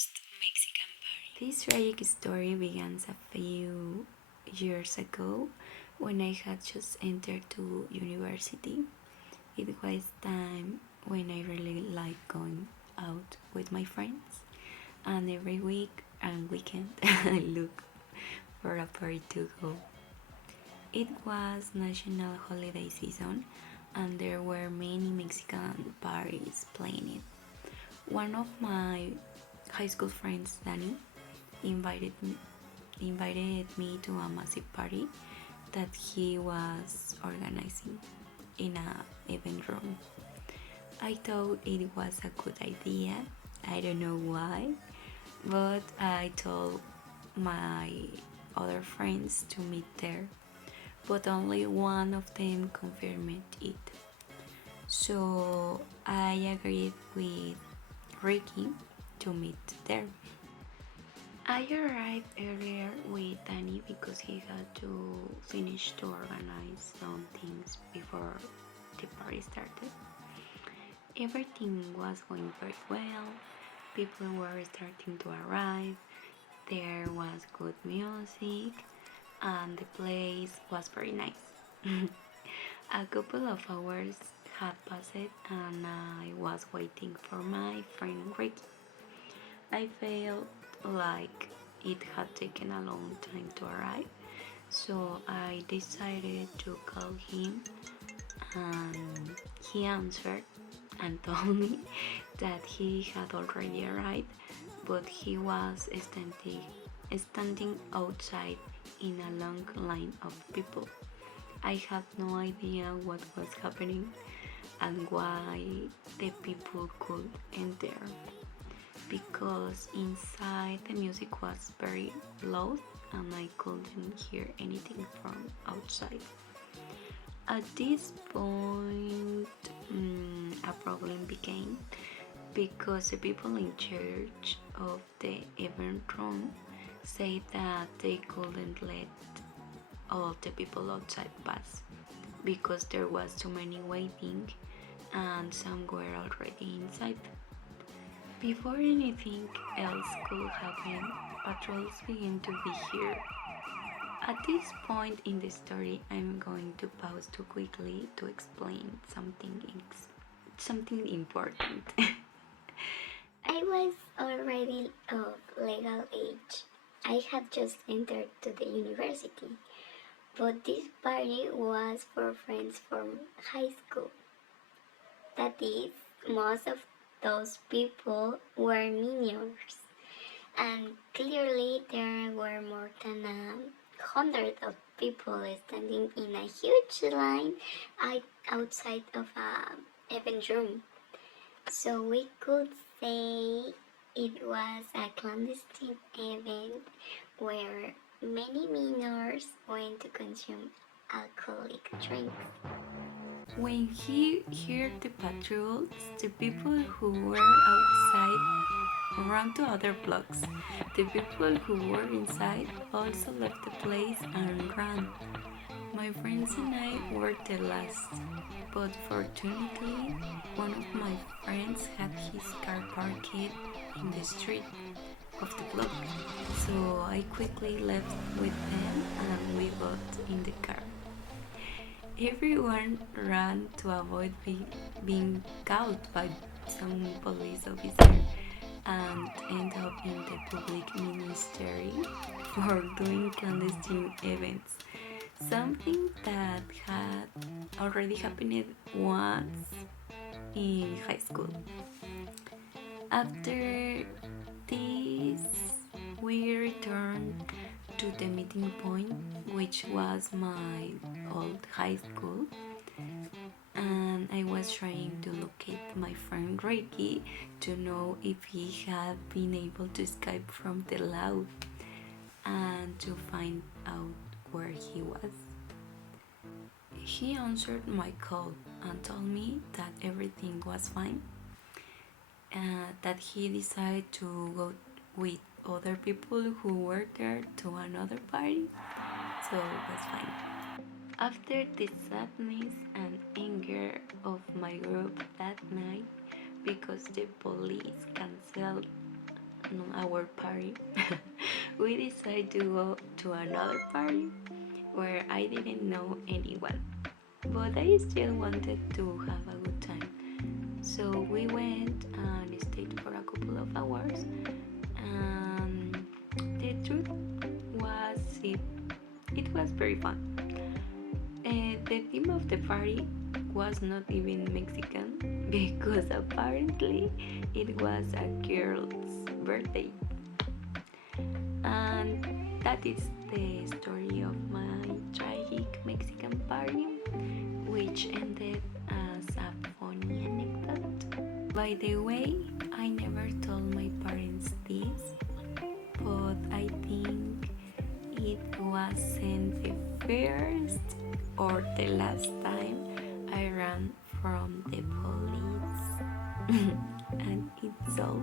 first Mexican party. This tragic story began a few years ago when I had just entered to university. It was time when I really liked going out with my friends, and every week and weekend I looked for a party to go. It was national holiday season, and there were many Mexican parties playing it. One of my high school friends, Danny, invited me, invited me to a massive party that he was organizing in a event room. I thought it was a good idea. I don't know why, but I told my other friends to meet there, but only one of them confirmed it. So I agreed with Ricky to meet there. I arrived earlier with Danny because he had to finish to organize some things before the party started. Everything was going very well. People were starting to arrive. There was good music, and the place was very nice. A couple of hours had passed, and I was waiting for my friend Ricky. I felt like it had taken a long time to arrive, so I decided to call him, and he answered and told me that he had already arrived, but he was standing outside in a long line of people. I had no idea what was happening and why the people could enter, because inside the music was very loud and I couldn't hear anything from outside. At this point, a problem began because the people in charge of the event room said that they couldn't let all the people outside pass because there was too many waiting and some were already inside. Before anything else could happen, patrols began to be here. At this point in the story, I'm going to pause too quickly to explain something important. I was already of legal age. I had just entered to the university, but this party was for friends from high school. That is, most of those people were minors, and clearly there were more than 100 of people standing in a huge line outside of a event room. So we could say it was a clandestine event where many minors went to consume alcoholic drinks. When he heard the patrols, the people who were outside ran to other blocks. The people who were inside also left the place and ran. My friends and I were the last, but fortunately, one of my friends had his car parked in the street of the block, so I quickly left with them and we got in the car. Everyone ran to avoid being caught by some police officer and end up in the public ministry for doing clandestine events. Something that had already happened once in high school. After this, we returned to the meeting point, which was my old high school, and I was trying to locate my friend Ricky to know if he had been able to escape from the law and to find out where he was. He answered my call and told me that everything was fine, that he decided to go with other people who were there to another party, so it was fine. After the sadness and anger of my group that night because the police canceled our party, we decided to go to another party where I didn't know anyone, but I still wanted to have a good time. So we went and stayed for a couple of hours, and the truth was it was very fun. The theme of the party was not even Mexican because apparently it was a girl's birthday. And that is the story of my tragic Mexican party, which ended as a funny anecdote. By the way, I never told my parents this, but I think it wasn't the first or the last time I ran from the police. And it's all.